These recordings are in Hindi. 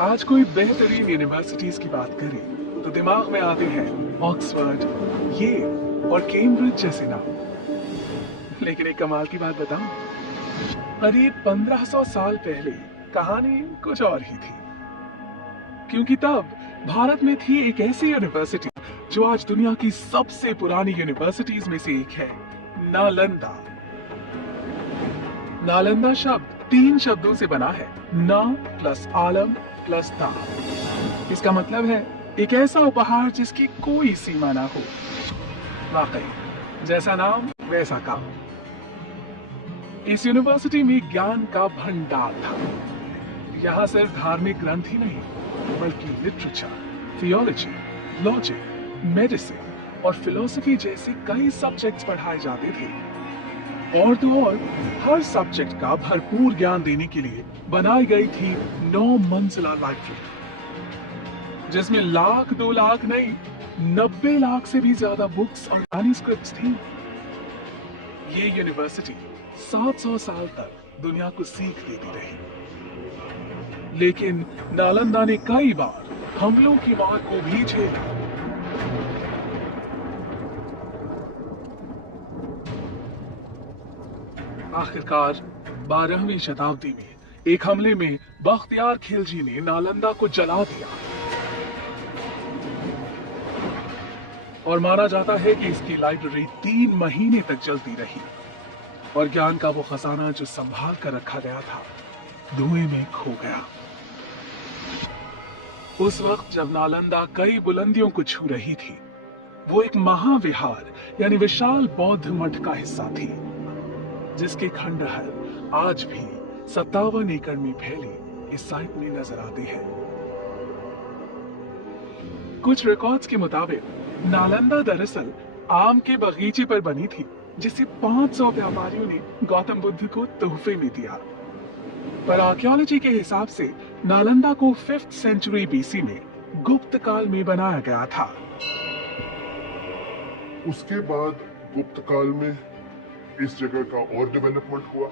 आज कोई बेहतरीन यूनिवर्सिटीज की बात करें तो दिमाग में आते हैं ऑक्सफोर्ड, ये और कैम्ब्रिज जैसे नाम। लेकिन एक कमाल की बात बताऊं, करीब 1500 साल पहले कहानी कुछ और ही थी। क्योंकि तब भारत में थी एक ऐसी यूनिवर्सिटी जो आज दुनिया की सबसे पुरानी यूनिवर्सिटीज में से एक है, नालंदा। नालंदा शब्द 3 शब्दों से बना है, ना प्लस आलम प्लस दा। इसका मतलब है एक ऐसा उपहार जिसकी कोई सीमा ना हो। वाकई जैसा नाम वैसा काम। इस यूनिवर्सिटी में ज्ञान का भंडार था। यहाँ सिर्फ धार्मिक ग्रंथ ही नहीं बल्कि लिटरेचर, थियोलॉजी, लॉजिक, मेडिसिन और फिलोसफी जैसे कई सब्जेक्ट्स पढ़ाए जाते थे। और तो और हर सब्जेक्ट का भरपूर ज्ञान देने के लिए बनाई गई थी 9 मंजिला लाइब्रेरी, जिसमें 1 लाख 2 लाख नहीं 90 लाख से भी ज्यादा बुक्स और मैन्युस्क्रिप्ट्स थी। ये यूनिवर्सिटी 700 साल तक दुनिया को सीख देती रही, लेकिन नालंदा ने कई बार हमलों की मार को भी झेला। आखिरकार 12वीं शताब्दी में एक हमले में बख्तियार खिलजी ने नालंदा को जला दिया और माना जाता है कि इसकी लाइब्रेरी 3 महीने तक जलती रही और ज्ञान का वो खजाना जो संभाल कर रखा गया था धुएं में खो गया। उस वक्त जब नालंदा कई बुलंदियों को छू रही थी, वो एक महाविहार यानी विशाल बौद्ध मठ का हिस्सा थी, जिसके खंडहर आज भी 57 एकड़ में फैले इस साइट में नजर आते हैं। कुछ रिकॉर्ड्स के मुताबिक नालंदा दरअसल आम के बगीचे पर बनी थी, जिसे 500 व्यापारियों ने गौतम बुद्ध को तोहफे में दिया। पर आर्कियोलॉजी के हिसाब से नालंदा को 5th सेंचुरी बीसी में गुप्त काल में बनाया गया था। उसके बाद गुप्त काल में इस जगह का और डेवलपमेंट हुआ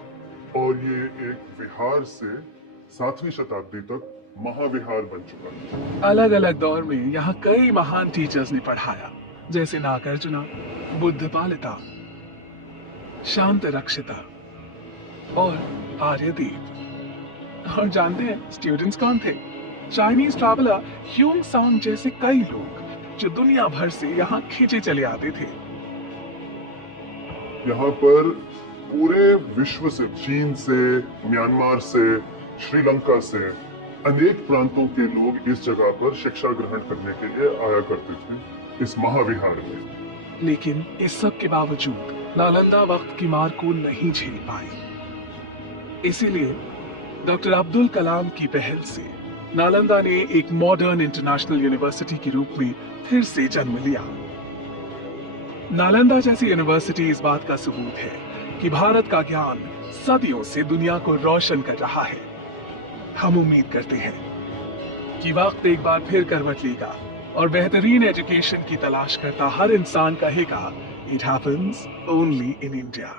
और ये एक विहार से 7वीं शताब्दी तक महाविहार बन चुका। अलग अलग दौर में यहाँ कई महान टीचर्स ने पढ़ाया, जैसे नागार्जुना, बुद्ध पालिता, शांत रक्षिता और आर्यदेव। और जानते हैं स्टूडेंट्स कौन थे? चाइनीज ट्रैवलर ह्यूंग सांग जैसे कई लोग जो दुनिया भर से यहाँ खींचे चले आते थे। यहाँ पर पूरे विश्व से, चीन से, म्यांमार से, श्रीलंका से अनेक प्रांतों के लोग इस जगह पर शिक्षा ग्रहण करने के लिए आया करते थे इस महाविहार में। लेकिन इस सब के बावजूद नालंदा वक्त की मार को नहीं झेल पाई। इसीलिए डॉक्टर अब्दुल कलाम की पहल से नालंदा ने एक मॉडर्न इंटरनेशनल यूनिवर्सिटी के रूप में फिर से जन्म लिया। नालंदा जैसी यूनिवर्सिटी इस बात का सबूत है कि भारत का ज्ञान सदियों से दुनिया को रोशन कर रहा है। हम उम्मीद करते हैं कि वक्त एक बार फिर करवट लेगा और बेहतरीन एजुकेशन की तलाश करता हर इंसान कहेगा, it happens only in India.